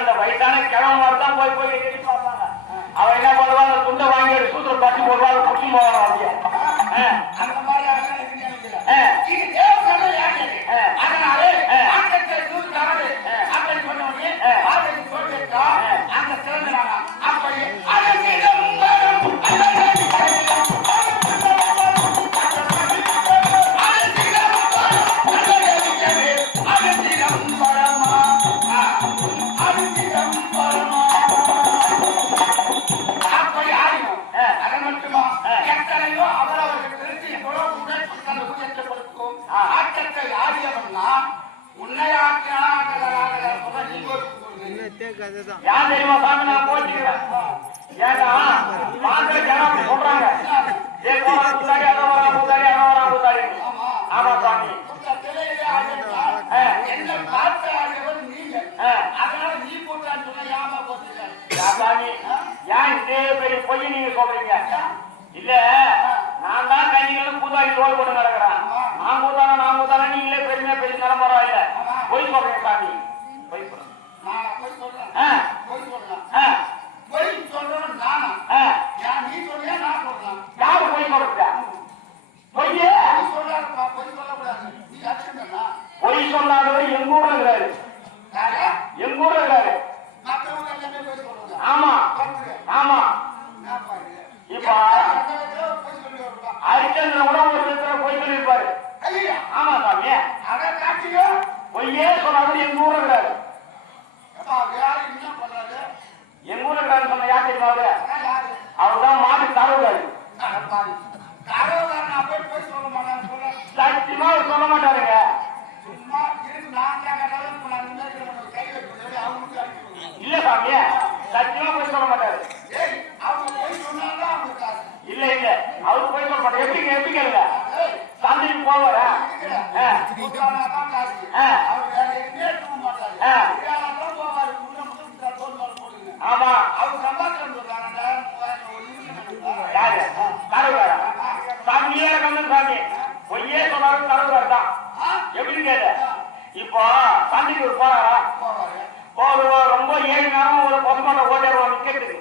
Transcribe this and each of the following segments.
அந்த வயசான கிழமை மாதிரிதான் போய் போய் எட்டி பார்ப்பாங்க. அவன் என்ன பண்ணுவாங்க, துண்டை வாங்கி சூத்திர பட்டி போடுவாங்க, குடிச்சு போவாங்க. அப்படியே அந்த மாதிரி யார் தெரியுமா சாமி, நான் போச்சுக்கிறேன். ஏன்னா சொல்றாங்க ஆமா சாமி, ஏன் இதே பெரிய பொய் நீங்க சொல்றீங்க? இல்ல, நான் தான் கண்ணிகளும் பூதாரி ரோல் போட்டு நடக்கிறேன். நான் கூத்தானா நீங்களே பெருமையா பெரிய நிலமரம் இல்ல. பொய் சொல்றீங்க சாமி, பொய் சொல்றேன். பொய் சொல்லாதவர் எங்க ஊர்ல இருக்கிறாரு, எங்க ஊர்ல இருக்கிறாரு. ஆமா ஆமா, இப்ப ஹரிச்சந்திரன் கூட ஒரு விதத்துல பொய் சொல்லியிருப்பாரு. ஆமா சாமி, பொய்யே சொல்லாதவர் எங்க ஊர்ல இருக்கிறாரு. எங்க ஊர்ல இருக்கிறாரு சொன்ன யார் தெரியுமா? அவருதான் மாட்டு தரவுறாரு. சத்தியமா அவர் சொல்ல மாட்டாருங்க. இல்ல சாமி, சத்தியமா போய் சொல்ல மாட்டாரு. இல்ல இல்ல, அவரு போய் சொல்ல மாட்டாரு. எப்படி எப்படி கேளுங்க, சந்தைக்கு போவார ஆமா, யாரு தரவுறாரா? சாமியே கண்ணன் சாமி, பொய்யே சொன்னாலும் தரவுறாரு தான். எப்படி கேளு, இப்போ சந்தைக்கு போறாரா? ரொம்ப 7 நேரம் ஒரு பொதுமட்ட ஓட்டிடுவாங்க நிக்கிறதுக்கு.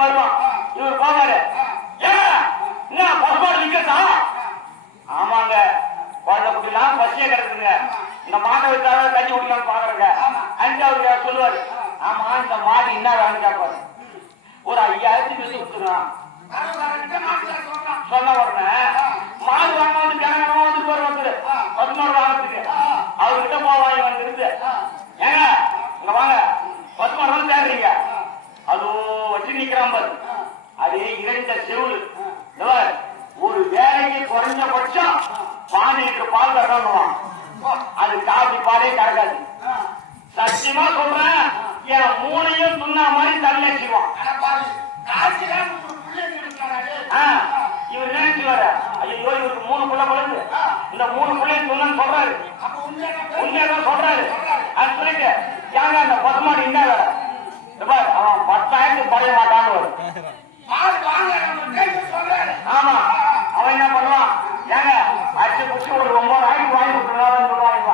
வருவான், இவர் போவாரு. என்ன பொதுமாடு நிக்கிறதா? ஆமாங்க, குழந்தை குட்டிலாம் பசியே கிடக்குங்க, இந்த மாட்டை வச்சாலும் தண்ணி குடிக்கலாம்னு பாக்குறேங்க. அஞ்சு அவரு சொல்லுவாரு, ஆமா இந்த மாடு என்ன வேணும்னு கேட்பாரு. ஒரு 5000 வச்சு கொடுத்துருவான். சொன்ன உடனே மாடு வாங்க வந்து கிணங்க வந்துட்டு வருவாங்க, 10 வாங்கறதுக்கு. அவர்கிட்ட போவாங்க வந்து, ஏங்க இங்க வாங்க 10 தான் தேடுறீங்க. அது வச்சு நிக்கிறான் பாரு, அது 2 செவுள். ஒரு வேலைக்கு குறைஞ்சபட்சம் 12 லிட்டர் பால் கறக்கணுமா? அது காப்பி பாலே கறக்காது. சத்தியமா சொல்றேன், என் 3ஐயும் துண்ணா மாதிரி தள்ளி வச்சுக்குவான். இவர் நினைச்சுவாரு, ஐயோ இவருக்கு 3 புள்ள பழுது, இந்த 3 பிள்ளையும் துண்ணன்னு சொல்றாரு. உண்மையாதான் சொல்றாரு. அது சொல்லிட்டு ஏங்க அந்த பசுமாடு என்ன வேலை, அவன் 10,000 படைய மாட்டான்னு வரும். ஆமா, அவன் என்ன பண்ணுவான், ஏங்க அடிச்சு குடிச்சு ஒரு 9,000 வாங்கி கொடுத்துருவாங்க சொல்லுவாங்க.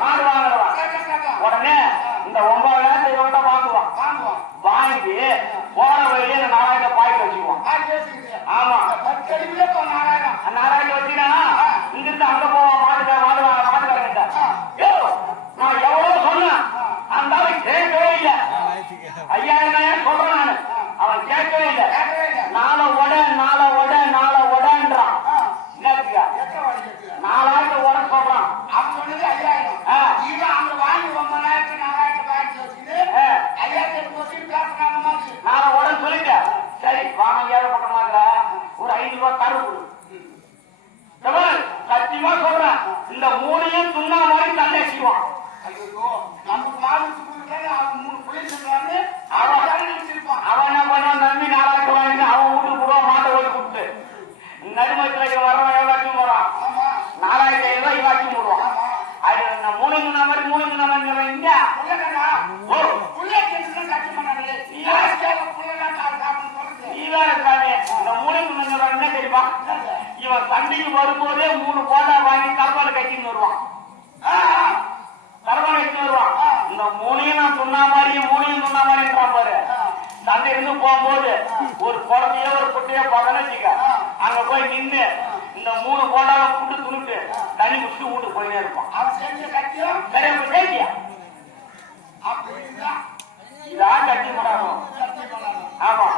மாடு வாங்குறவான் உடனே இந்த 9,000 இவன்கிட்ட வாங்குவான். வாங்கி போற வழியே இந்த 4,000 பாய்க்கு வச்சுக்குவான். ஆமா, 4,000 வச்சுனா இங்கிருந்து அங்க போவான். மாட்டுக்காரங்கிட்ட நான் எவ்வளவு சொன்னேன், அந்த கேட்கவே இல்லை. 5,000 சொல்றேன் நானு, அவன் கேட்கவே இல்லை. நாளை உடன்றான். என்னத்துக்கா 4,000 உட இந்த மூணையும் துண்ணா மாதிரி தள்ளிடுவான். அவன் என்ன பண்ணுவான், நம்பி 4,00,000 வாங்கி அவன் வீட்டுக்கு போடுவான், மாட்டை ஓடி கூப்பிட்டு நடுமத்தில் வரவன் எவ்வளோச்சும் போறான், 4,500 ரூபாய் இவாச்சும் போடுவான். அது மூணு முன்னா மாதிரி இங்க இந்த மூளைக்கு என்ன தெரியுமா, இவன் சண்டைக்கு வரும்போதே 3 போட்டா வாங்கி கருவாடு கட்டின்னு வருவான். கருவாடு கட்டின்னு வருவான். இந்த மூணையும் நான் சொன்ன மாதிரின்றான் பாரு. சண்டை இருந்து போகும்போது ஒரு குழந்தைய ஒரு குட்டையோ பதனச்சிக்க அங்க போய் நின்று இந்த 3 போட்டாவை கூட்டு துணுட்டு தண்ணி குடிச்சு வீட்டுக்கு போயினே இருப்பான். இதான் கட்டி போடாம. ஆமா